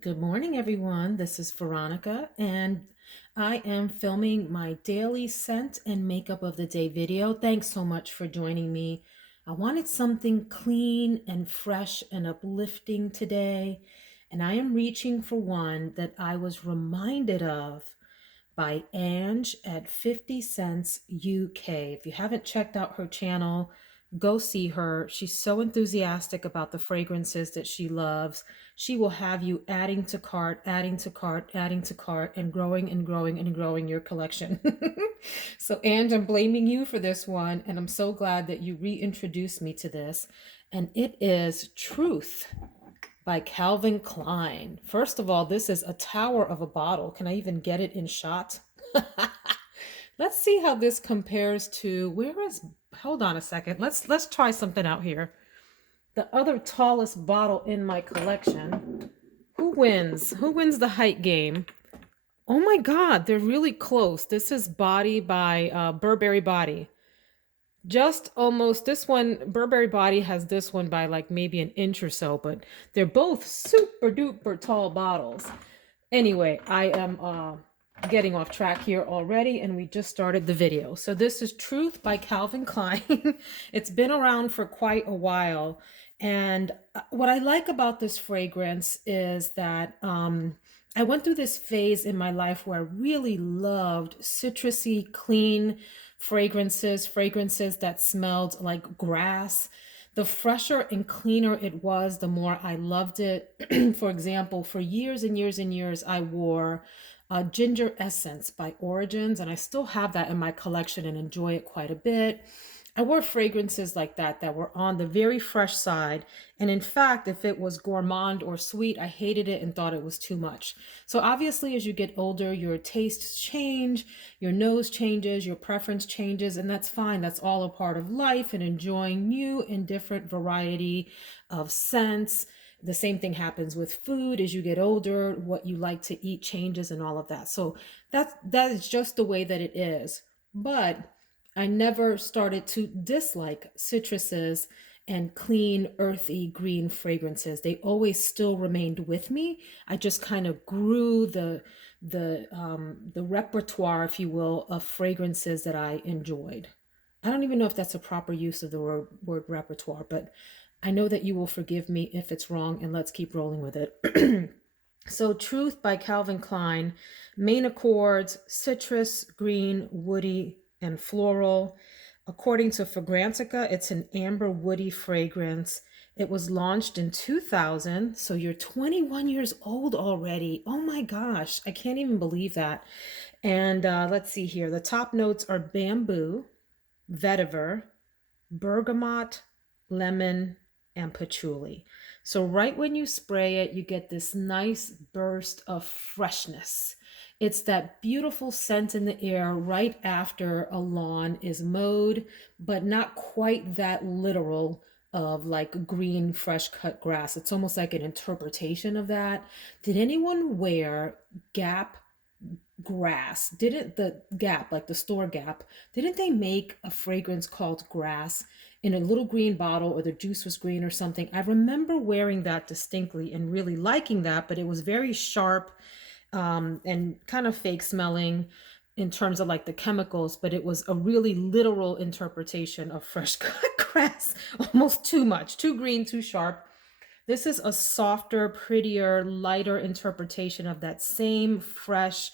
Good morning, everyone. This is Veronica, and I am filming my daily scent and makeup of the day video. Thanks so much for joining me. I wanted something clean and fresh and uplifting today, and I am reaching for one that I was reminded of by Ange at 50 Cents UK. If you haven't checked out her channel, go see her. She's so enthusiastic about the fragrances that she loves. She will have you adding to cart, adding to cart, adding to cart, and growing and growing and growing your collection. So, Ange, I'm blaming you for this one, and I'm so glad that you reintroduced me to this. And it is Truth by Calvin Klein. First of all, this is a tower of a bottle. Can I even get it in shot? Let's see how this compares to where is hold on a second. Let's try something out here. The other tallest bottle in my collection. Who wins? Who wins the height game? Oh my God, they're really close. This is Body by Burberry Body. Just almost this one, Burberry Body has this one by like maybe an inch or so, but they're both super duper tall bottles. Anyway, I am getting off track here already, and we just started the video. So this is Truth by Calvin Klein. It's been around for quite a while. And what I like about this fragrance is that I went through this phase in my life where I really loved citrusy, clean fragrances that smelled like grass. The fresher and cleaner it was, the more I loved it. For example, for years and years and years, I wore Ginger Essence by Origins, and I still have that in my collection and enjoy it quite a bit. I wore fragrances like that were on the very fresh side. And in fact, if it was gourmand or sweet, I hated it and thought it was too much. So obviously, as you get older, your tastes change, your nose changes, your preference changes, and that's fine. That's all a part of life and enjoying new and different variety of scents. The same thing happens with food. As you get older, what you like to eat changes and all of that. So that is just the way that it is. But I never started to dislike citruses and clean, earthy, green fragrances. They always still remained with me. I just kind of grew the repertoire, if you will, of fragrances that I enjoyed. I don't even know if that's a proper use of the word repertoire, but I know that you will forgive me if it's wrong, and let's keep rolling with it. So, Truth by Calvin Klein, main accords, citrus, green, woody, and floral. According to Fragrantica, it's an amber woody fragrance. It was launched in 2000, so you're 21 years old already. Oh my gosh, I can't even believe that. And let's see here. The top notes are bamboo, vetiver, bergamot, lemon, and patchouli. So, right when you spray it, you get this nice burst of freshness. It's that beautiful scent in the air right after a lawn is mowed, but not quite that literal of like green, fresh cut grass. It's almost like an interpretation of that. Did anyone wear Gap grass? Didn't the Gap, like the store Gap, didn't they make a fragrance called Grass in a little green bottle, or the juice was green or something? I remember wearing that distinctly and really liking that, but it was very sharp and kind of fake smelling in terms of like the chemicals, but it was a really literal interpretation of fresh cut grass. Almost too much, too green, too sharp. This is a softer, prettier, lighter interpretation of that same fresh,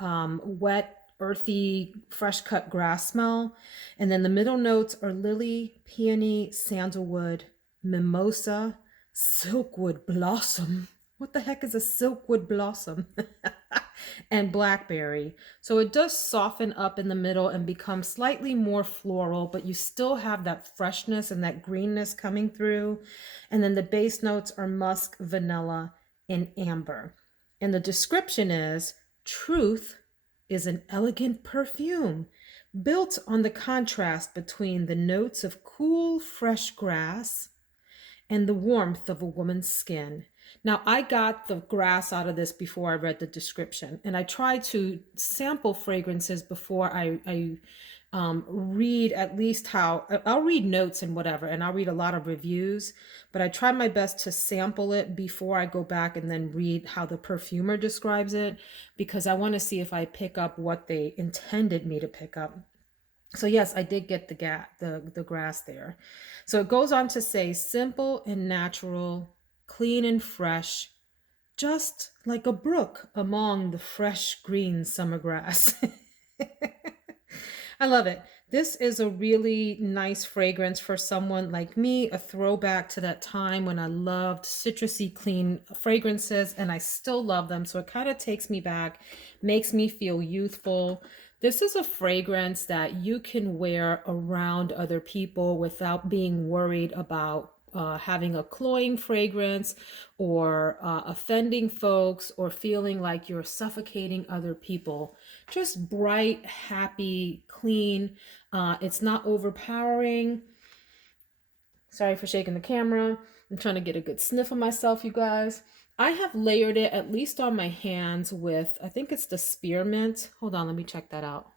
wet, earthy, fresh cut grass smell. And then the middle notes are lily, peony, sandalwood, mimosa, silkwood blossom. What the heck is a silkwood blossom? And blackberry. So it does soften up in the middle and become slightly more floral, but you still have that freshness and that greenness coming through. And then the base notes are musk, vanilla, and amber. And the description is Truth is an elegant perfume built on the contrast between the notes of cool, fresh grass and the warmth of a woman's skin. Now, I got the grass out of this before I read the description, and I tried to sample fragrances before I read at least how I'll read notes and whatever, and I'll read a lot of reviews, but I try my best to sample it before I go back and then read how the perfumer describes it, because I want to see if I pick up what they intended me to pick up. So yes, I did get the grass there. So it goes on to say simple and natural, clean and fresh, just like a brook among the fresh green summer grass. I love it. This is a really nice fragrance for someone like me, a throwback to that time when I loved citrusy, clean fragrances, and I still love them. So it kind of takes me back, makes me feel youthful. This is a fragrance that you can wear around other people without being worried about having a cloying fragrance or offending folks or feeling like you're suffocating other people. Just bright, happy, clean. It's not overpowering. Sorry for shaking the camera. I'm trying to get a good sniff of myself, you guys. I have layered it at least on my hands with, I think it's the spearmint. Hold on, let me check that out.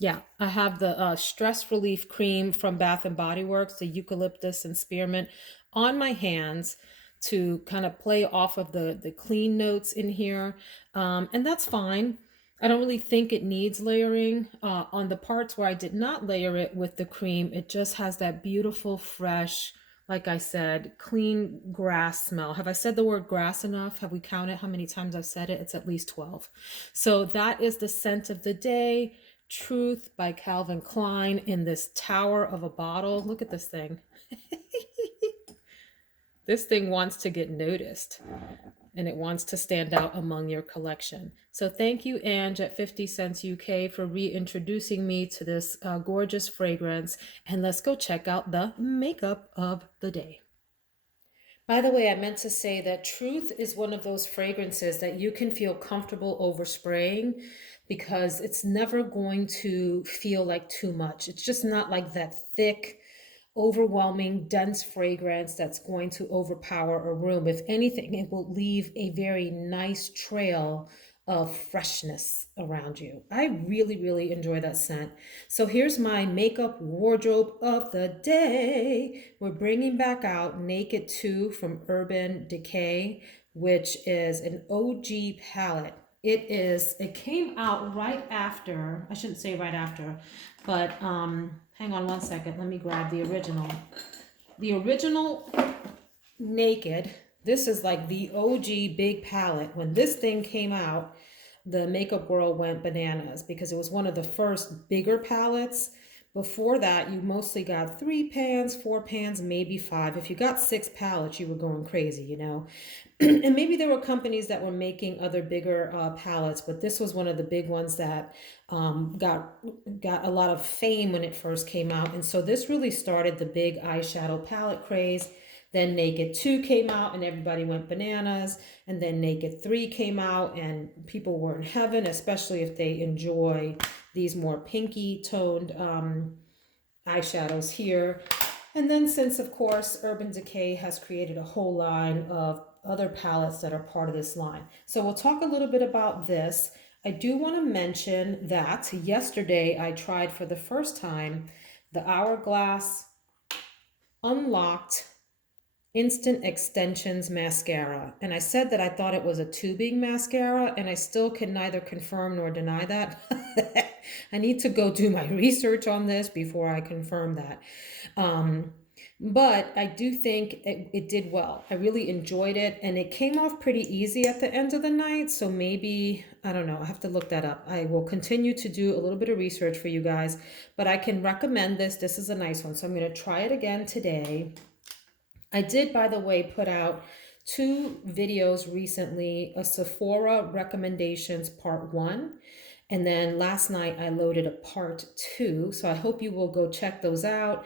Yeah, I have the stress relief cream from Bath and Body Works, the eucalyptus and spearmint, on my hands to kind of play off of the clean notes in here. And that's fine. I don't really think it needs layering. On the parts where I did not layer it with the cream, it just has that beautiful, fresh, like I said, clean grass smell. Have I said the word grass enough? Have we counted how many times I've said it? It's at least 12. So that is the scent of the day. Truth by Calvin Klein in this tower of a bottle. Look at this thing. This thing wants to get noticed and it wants to stand out among your collection. So thank you, Ange at 50 Cents UK, for reintroducing me to this gorgeous fragrance. And let's go check out the makeup of the day. By the way, I meant to say that Truth is one of those fragrances that you can feel comfortable overspraying because it's never going to feel like too much. It's just not like that thick, overwhelming, dense fragrance that's going to overpower a room. If anything, it will leave a very nice trail of freshness around you. I really, really enjoy that scent. So here's my makeup wardrobe of the day. We're bringing back out Naked 2 from Urban Decay, which is an OG palette. It came out right after, I shouldn't say right after, but hang on one second, let me grab the original. The original Naked, this is like the OG big palette. When this thing came out, the makeup world went bananas because it was one of the first bigger palettes. Before that, you mostly got 3 pans, 4 pans, maybe 5. If you got 6 palettes, you were going crazy, you know. And maybe there were companies that were making other bigger palettes, but this was one of the big ones that got a lot of fame when it first came out. And so this really started the big eyeshadow palette craze. Then Naked 2 came out and everybody went bananas. And then Naked 3 came out and people were in heaven, especially if they enjoy these more pinky toned eyeshadows here. And then since, of course, Urban Decay has created a whole line of other palettes that are part of this line. So we'll talk a little bit about this. I do want to mention that yesterday I tried for the first time the Hourglass Unlocked Instant Extensions Mascara. And I said that I thought it was a tubing mascara, and I still can neither confirm nor deny that. I need to go do my research on this before I confirm that. But I do think it did well. I really enjoyed it, and it came off pretty easy at the end of the night. So maybe, I don't know, I have to look that up. I will continue to do a little bit of research for you guys, but I can recommend this. This is a nice one. So I'm going to try it again today. I did, by the way, put out 2 videos recently, a Sephora recommendations part 1. And then last night I loaded a part 2. So I hope you will go check those out.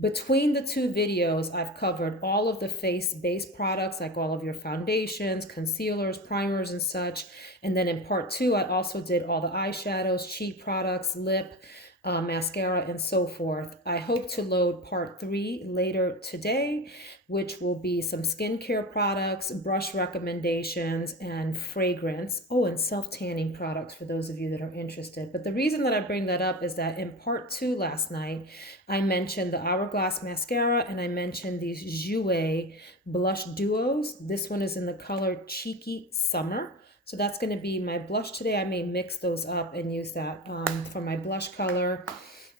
Between the 2 videos, I've covered all of the face-based products, like all of your foundations, concealers, primers, and such. And then in part 2, I also did all the eyeshadows, cheek products, lip, mascara, and so forth. I hope to load part 3 later today, which will be some skincare products, brush recommendations, and fragrance. Oh, and self-tanning products for those of you that are interested. But the reason that I bring that up is that in part 2 last night, I mentioned the Hourglass mascara and I mentioned these Jouer blush duos. This one is in the color Cheeky Summer. So that's going to be my blush today. I may mix those up and use that for my blush color.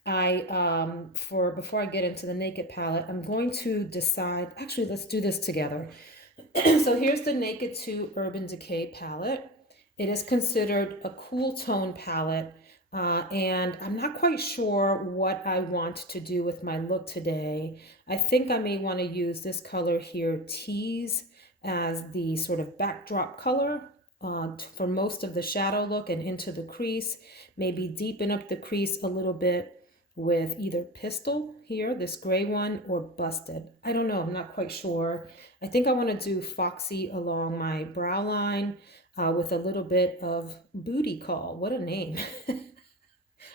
Before I get into the Naked palette, I'm going to decide, actually, let's do this together. So here's the Naked 2 Urban Decay palette. It is considered a cool tone palette, and I'm not quite sure what I want to do with my look today. I think I may want to use this color here, Tease, as the sort of backdrop color for most of the shadow look and into the crease. Maybe deepen up the crease a little bit with either Pistol here, this gray one, or Busted. I don't know, I'm not quite sure. I think I want to do Foxy along my brow line with a little bit of Booty Call. What a name.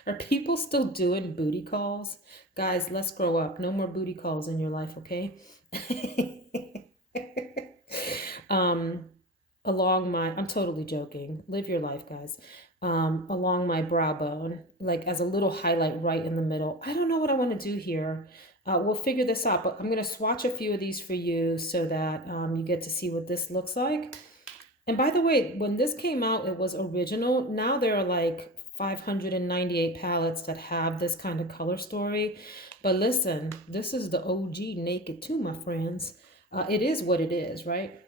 Are people still doing booty calls? Guys, let's grow up. No more booty calls in your life, okay? um, I'm totally joking. Live your life, guys. Along my brow bone, like as a little highlight right in the middle. I don't know what I want to do here. We'll figure this out, but I'm going to swatch a few of these for you so that you get to see what this looks like. And by the way, when this came out, it was original. Now there are like 598 palettes that have this kind of color story. But listen, this is the OG Naked 2, my friends. It is what it is, right?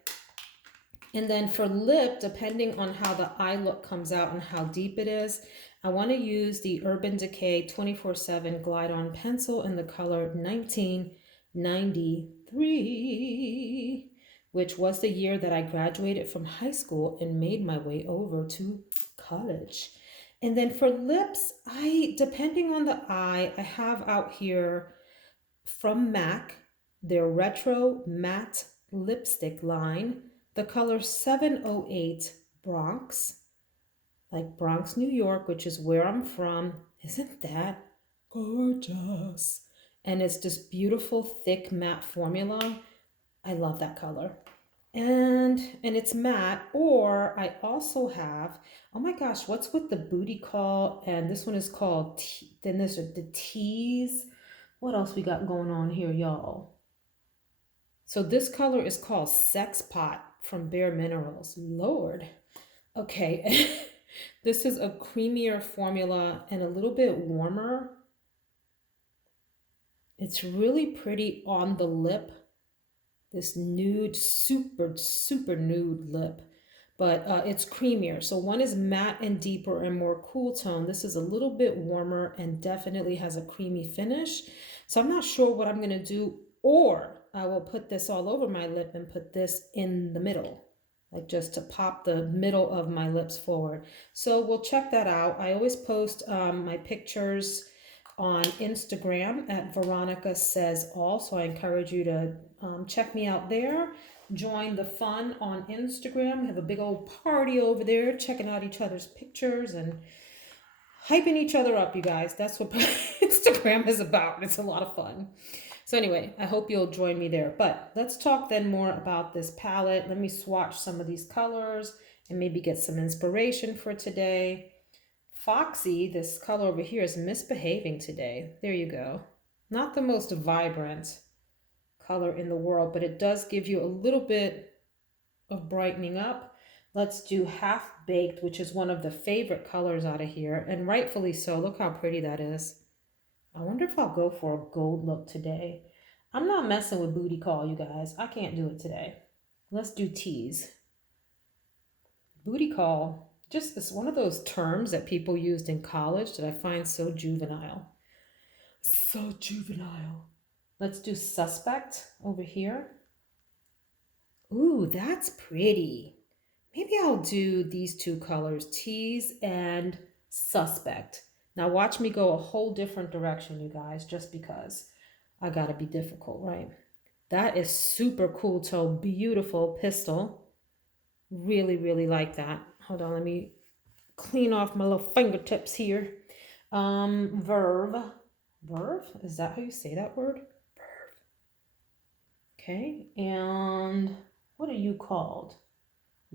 And then for lip, depending on how the eye look comes out and how deep it is, I want to use the Urban Decay 24/7 Glide On Pencil in the color 1993, which was the year that I graduated from high school and made my way over to college. And then for lips, depending on the eye, I have out here from MAC, their Retro Matte Lipstick line, the color 708 Bronx, like Bronx, New York, which is where I'm from. Isn't that gorgeous? And it's this beautiful, thick matte formula. I love that color. And it's matte, or I also have, oh my gosh, what's with the Booty Call? And this one is called, then there's the Tease. What else we got going on here, y'all? So this color is called Sex Pot from Bare Minerals. Lord. Okay. This is a creamier formula and a little bit warmer. It's really pretty on the lip. This nude, super, super nude lip. But it's creamier. So one is matte and deeper and more cool tone. This is a little bit warmer and definitely has a creamy finish. So I'm not sure what I'm going to do. Or I will put this all over my lip and put this in the middle, like just to pop the middle of my lips forward. So we'll check that out. I always post my pictures on Instagram at Veronica Says All. So I encourage you to check me out there. Join the fun on Instagram. We have a big old party over there, checking out each other's pictures and hyping each other up, you guys. That's what Instagram is about. It's a lot of fun. So anyway, I hope you'll join me there. But let's talk then more about this palette. Let me swatch some of these colors and maybe get some inspiration for today. Foxy, this color over here, is misbehaving today. There you go. Not the most vibrant color in the world, but it does give you a little bit of brightening up. Let's do Half Baked, which is one of the favorite colors out of here, and rightfully so. Look how pretty that is. I wonder if I'll go for a gold look today. I'm not messing with Booty Call, you guys. I can't do it today. Let's do Tease. Booty Call just is one of those terms that people used in college that I find so juvenile. So juvenile. Let's do Suspect over here. Ooh, that's pretty. Maybe I'll do these two colors, Tease and Suspect. Now watch me go a whole different direction, you guys, just because I gotta be difficult, right? That is super cool tone, beautiful Pistol. Really, really like that. Hold on, let me clean off my little fingertips here. Verve. Verve? Is that how you say that word? Okay. And what are you called?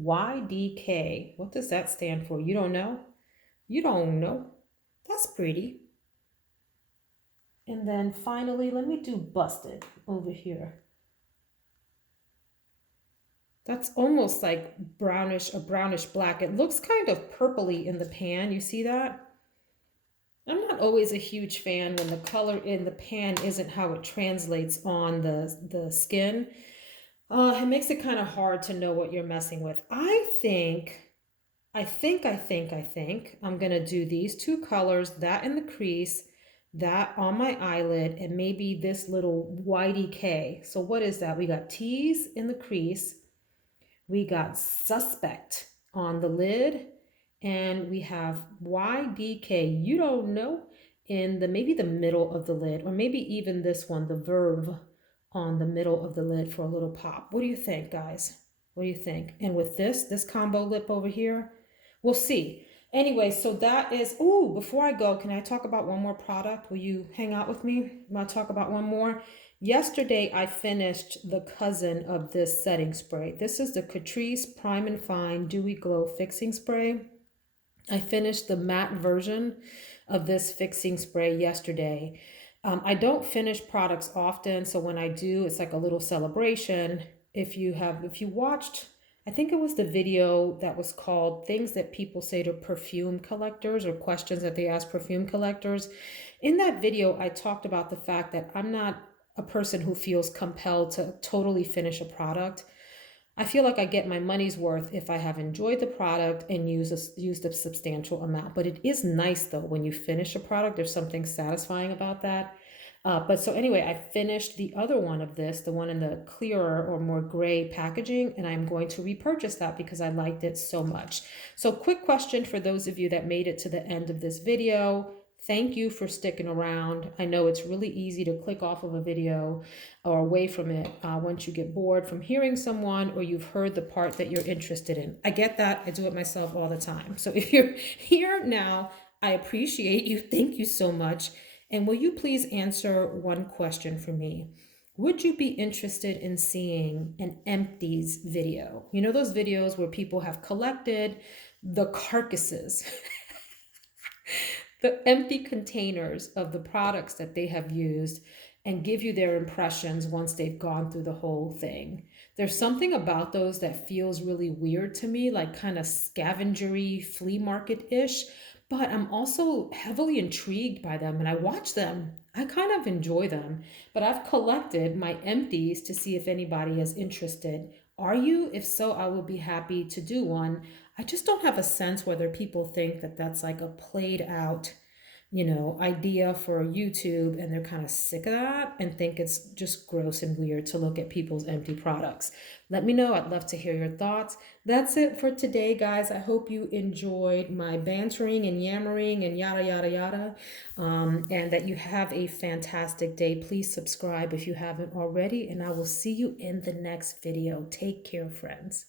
YDK. What does that stand for? You don't know? You don't know. That's pretty. And then finally, let me do Busted over here. That's almost like brownish, a brownish black. It looks kind of purpley in the pan. You see that? I'm not always a huge fan when the color in the pan isn't how it translates on the skin. It makes it kind of hard to know what you're messing with. I think I'm gonna do these two colors, that in the crease, that on my eyelid, and maybe this little YDK. So what is that? We got T's in the crease, we got Suspect on the lid, and we have YDK, you don't know, in the maybe the middle of the lid, or maybe even this one, the Verve, on the middle of the lid for a little pop. What do you think, guys? What do you think? And with this combo lip over here, we'll see. Anyway, so that is, ooh, before I go, can I talk about one more product? Will you hang out with me? I'll talk about one more. Yesterday, I finished the cousin of this setting spray. This is the Catrice Prime and Fine Dewy Glow Fixing Spray. I finished the matte version of this fixing spray yesterday. I don't finish products often, so when I do, it's like a little celebration. If you watched, I think it was the video that was called Things That People Say to Perfume Collectors, or questions that they ask perfume collectors. In that video, I talked about the fact that I'm not a person who feels compelled to totally finish a product. I feel like I get my money's worth if I have enjoyed the product and used a substantial amount. But it is nice though when you finish a product. There's something satisfying about that. But so anyway, I finished the other one of this, the one in the clearer or more gray packaging, and I'm going to repurchase that because I liked it so much. So quick question for those of you that made it to the end of this video. Thank you for sticking around. I know it's really easy to click off of a video or away from it once you get bored from hearing someone or you've heard the part that you're interested in. I get that. I do it myself all the time. So if you're here now, I appreciate you. Thank you so much. And will you please answer one question for me? Would you be interested in seeing an Empties video? You know those videos where people have collected the carcasses the empty containers of the products that they have used and give you their impressions once they've gone through the whole thing. There's something about those that feels really weird to me, like kind of scavengery, flea market-ish, but I'm also heavily intrigued by them and I watch them. I kind of enjoy them, but I've collected my empties to see if anybody is interested. Are you? If so, I will be happy to do one. I just don't have a sense whether people think that that's like a played out, idea for YouTube and they're kind of sick of that and think it's just gross and weird to look at people's empty products. Let me know. I'd love to hear your thoughts. That's it for today, guys. I hope you enjoyed my bantering and yammering and yada, yada, yada, and that you have a fantastic day. Please subscribe if you haven't already, and I will see you in the next video. Take care, friends.